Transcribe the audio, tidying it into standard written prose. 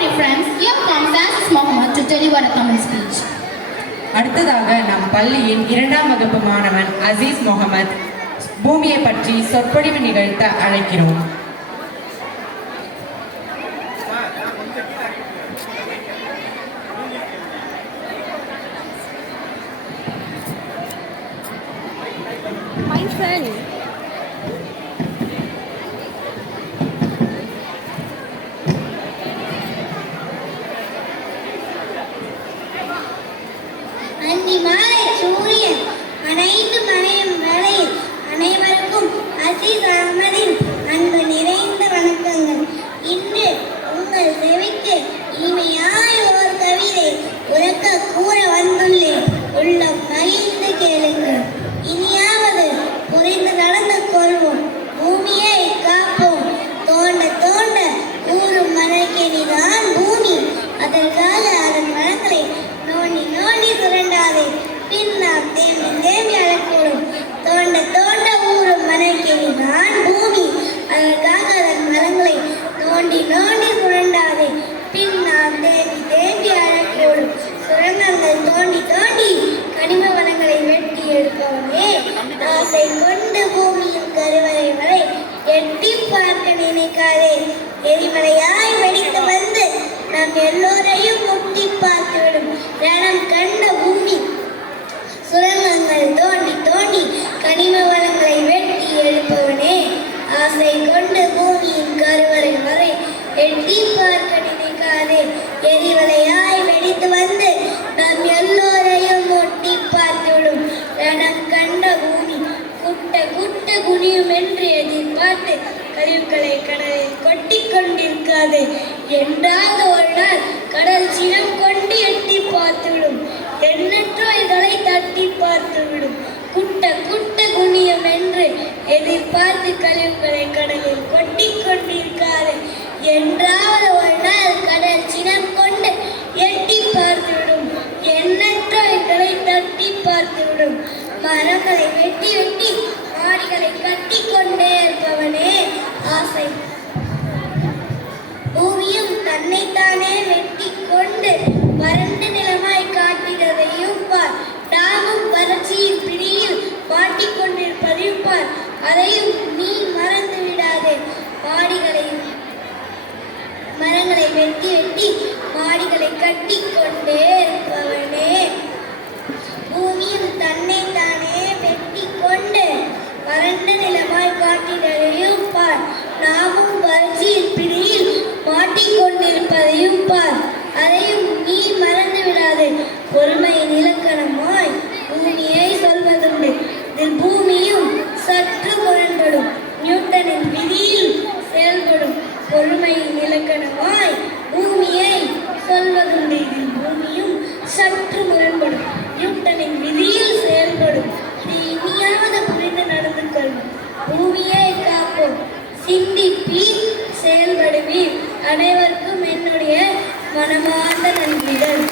morning friends, here comes Aziz Mohammed to deliver a Tamil speech. அடுத்ததாக நம் பள்ளியின் 2ஆம் வகுப்பு மாணவன் அசீஸ் முகமது பூமியை பற்றி சொற்பொழிவு நிகழ்த்த அழைக்கிறோம். My friend. அந்தி மாலை சூரியன் அனைத்து மறையும் வேளையில் அனைவருக்கும் அசீஸ் அகமதின் அன்பு நிறைந்த வணக்கங்கள். இன்று உங்கள் செவிக்கு இனிமையாய் ஒரு கவிதை உறக்க கூற வந்துள்ளேன். உள்ளம் மகிழ்ந்து கேளுங்கள். இனியாவது புரிந்து நடந்து கொள்வோம். பூமியை காப்போம். தோண்ட தோண்ட ஊறும் மரக்கெனிதான் பூமி. அதற்காக அதன் மரங்களை நோண்டி நோண்டி சுரண்டாதே. பின் நாம் தேம்பி தேம்பி அழக்கூடும். தோண்ட தோண்ட ஊறும் மரக்கெனிதான் பூமி. அதற்காக அதன் மரங்களை நோண்டி நோண்டி சுரண்டாதே. பின் நாம் தேம்பி தேம்பி அழக்கூடும். சுரங்கங்கள் தோண்டி தோண்டி கனிம வளங்களை வெட்டி எடுப்பவனே, ஆசை கொண்டு பூமியின் கருவறை வரை எட்டி பார்க்க நினைக்காதே. எரிமலையாய் வெடித்து வந்து நாம் எல்லோரையும் முட்டி பார்த்துவிடும். ரணம் கண்ட பூமி சுரங்கங்கள் தோண்டி தோண்டி கனிம வளங்களை வெட்டி எடுப்பவனே, ஆசை கொண்டு பூமியின் கருவறை வரை எட்டி பார்க்க நினைக்காதே. எரிமலையாய் வெடித்து வந்து நாம் எல்லோரையும் முட்டி பார்த்துவிடும். ரணம் கண்ட பூமி குட்ட குட்ட குனியும் என்று எதிர்பார்த்து கழிவுகளை கடலில் கொட்டி கொண்டிருக்காது. என்றாவது ஒரு நாள் கடல் சினம் கொண்டு எட்டி பார்த்துவிடும். எண்ணற்றவைகளை தட்டி பார்த்துவிடும். குட்ட குட்ட குனியும் என்று எதிர்பார்த்து கழிவுகளை கடலில் கொட்டி கொண்டிருக்காது. என்றாவது ஒரு நாள் கடல் சினம் கொண்டு எட்டி பார்த்துவிடும். எண்ணற்றவைகளை தட்டி பார்த்துவிடும். மரங்களை வெட்டி வெட்டி மாடிகளை கட்டி கொண்டே இருப்பவனே, ஆசை பூமியும் தன்னைத்தானே வெட்டி கொண்டு வறண்ட நிலமாய் காட்டினதையும் பார். நாமும் வறட்சியின் பிடியில் மாட்டிக்கொண்டிருப்பதையும் பார். அதையும் நீ மறந்து விடாதே. மரங்களை வெட்டி வெட்டி மாடிகளை கட்டி கொண்டே இருப்பவனே, பூமியும் தன்னைத்தானே வெட்டி கொண்டு வறண்ட நிலமாய் காட்டினதையும் பார். நாமும் வறட்சியின் பிடியில் மாட்டிக்கொண்டிருப்பதையும் பார். அதையும் நீ மறந்து விடாதே. பொறுமையின் இலக்கணமாய் பூமியை சொல்வதுண்டு. இதில் பூமியும் சற்று முரண்படும். நியூட்டனின் விதியில் செயல்படும். பொறுமையின் இலக்கணமாய் பூமியை சொல்வதுண்டு. இதில் பூமியும் சற்று முரண்படும். நியூட்டனின் விதியில் செயல்படும். இது இனியாவது புரிந்து நடந்து கொள்வோம். பூமியை காப்போம். சிந்திப்பீர், செயல்படுவீர். அனைவருக்கும் என்னுடைய மனமார்ந்த நன்றிகள்.